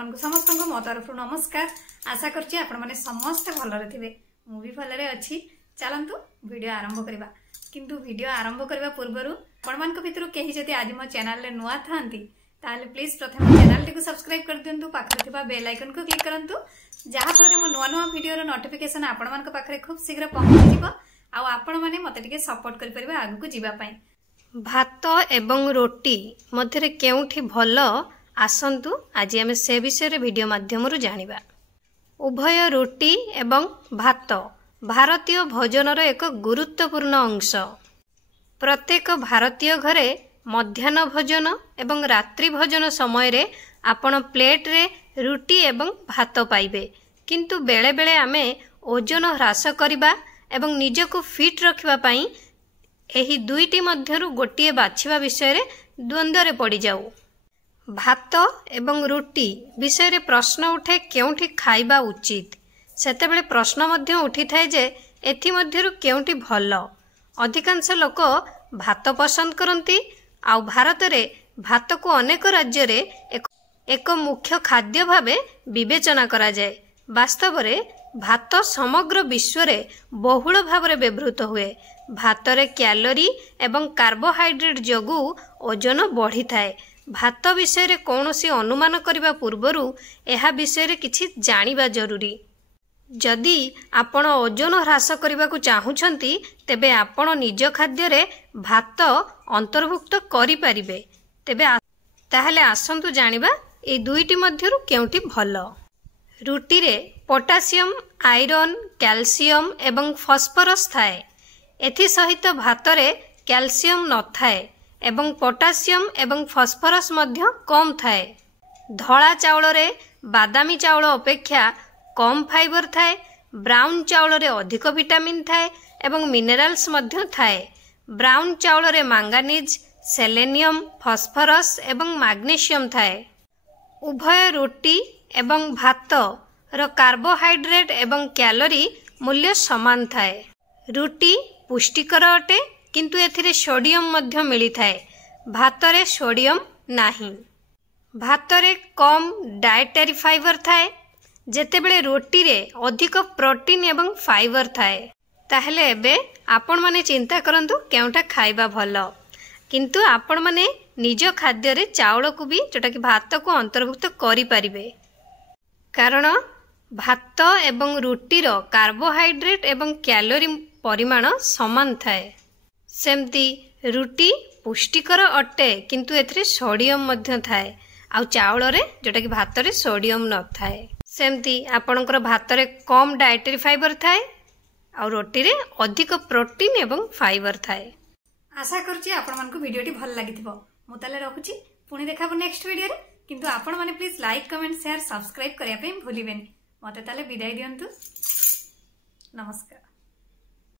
आपण समस्त मो तरफ नमस्कार। आशा करछि आपण माने समस्त भलरे थिबे। मु भी भलरे अछि। चलंतु वीडियो आरंभ करबा। किंतु वीडियो आरंभ करबा पूर्वरु आपण मानक भितरु केही जदि आज मो चैनल रे नुआ थांती ताले प्लीज प्रथम चैनल टी को सब्सक्राइब कर दियंतु। पाखरे थिबा बेल आइकन को क्लिक करंतु जहा फरे मो नुआ नुआ वीडियो रो नोटिफिकेशन आपण मानक पाखरे खूब शीघ्र पहुंची जिवो आ आपण माने मते टिके सपोर्ट करि परिबा आगु को जीवा पई। भात एवं रोटी मध्य केउठी भल आसंतु आज आम से विषय वीडियो माध्यम जानिबा। उभय रोटी एवं भात भारतीय भोजनर एक गुरुत्वपूर्ण अंश। प्रत्येक भारतीय घरे मध्याह्न भोजन एवं रात्रि भोजन समय रे आपण प्लेट रे रोटी एवं भात पाइबे। किंतु बेले बेले आमे ओजन ह्रास करबा एवं निजको फिट रखिबा पई एही दुईटी मध्यरु गोटिए बाछिबा विषय रे द्वंद्व रे पड़ी जाऊ। भात एवं रोटी विषय रे प्रश्न उठे केउठी खाइबा उचित। सेतेबेले प्रश्न मध्य उठी थाए जे एथि मध्यरु केउठी भल। अधिकांश लोक भात पसंद करती। आउ भारत रे भात को अनेक राज्य रे एक मुख्य खाद्य भावे विवेचना करा जाए। वास्तव रे भात समग्र विश्व रे बहुल भावरे व्यवहृत हुए। भात रे कैलोरी एवं कार्बोहाइड्रेट जोगु ओजन बढ़ी थाए। भात विषय रे कौनसी अनुमान करबा पूर्वरु एहा विषय रे किछि जानिबा जरूरी। जदि आपण ओजन ह्रास करबा को चाहुछंती तेबे आपण निज खाद्य रे भात अंतर्भुक्त करि परिबे। तेबे ताहले आसंतु जानिबा ए दुईटी मध्यरु केउटी भल। रुटी रे पोटासियम, आयरन, कैल्शियम एवं फॉस्फोरस थाए। एथि सहित भात रे कैल्शियम न थाए एवं पोटासियम एवं फॉस्फोरस मध्य कम थाए। धला चाउल रे बादामी चाउल अपेक्षा कम फाइबर थाए। ब्राउन चाउल रे अधिक विटामिन थाए एवं मिनरल्स मध्य थाए। ब्राउन चाउल रे मैंगानीज, सेलेनियम, फॉस्फोरस एवं मैग्नीशियम थाए। उभय रोटी एवं भात रो कार्बोहाइड्रेट एवं कैलोरी मूल्य समान थाए। रुटी पुष्टिकर अटे किंतु एथिरे सोडियम मध्य मिली थाए। भात रे सोडियम नाही। भात रे कम डायटरी फाइबर थाए जेतेबेले रोटी रे अधिक प्रोटीन एवं फाइबर थाए। ताहले एबे आपण माने चिंता करंतु केउटा खाइबा भल। किंतु आपण माने निज खाद्य रे चाउल को भी जोटा कि भात को अंतर्भुक्त करि परिबे। कारण भात एवं रोटी रो कार्बोहाइड्रेट एवं कैलोरी परिमाण समान थाए। सेमती रुटी पुष्टिकर अटे किंतु एथिरे सोडियम मध्य थाए। आउ चाउल रे जोटा कि भात रे सोडियम न थाए। सेमती आपणकर भात रे कम डायटरी फाइबर थाए आउ रोटी रे अधिक प्रोटीन एवं फाइबर थाए। आशा करछि आपण मानकु वीडियोटी भल लागिथिबो। मु ताले रखुछि पुणी देखाबो नेक्स्ट वीडियो रे। किंतु आपण माने please like, comment, share, subscribe करिया पे भूलिबेनी। मते ताले विदाई दियंतु। नमस्कार।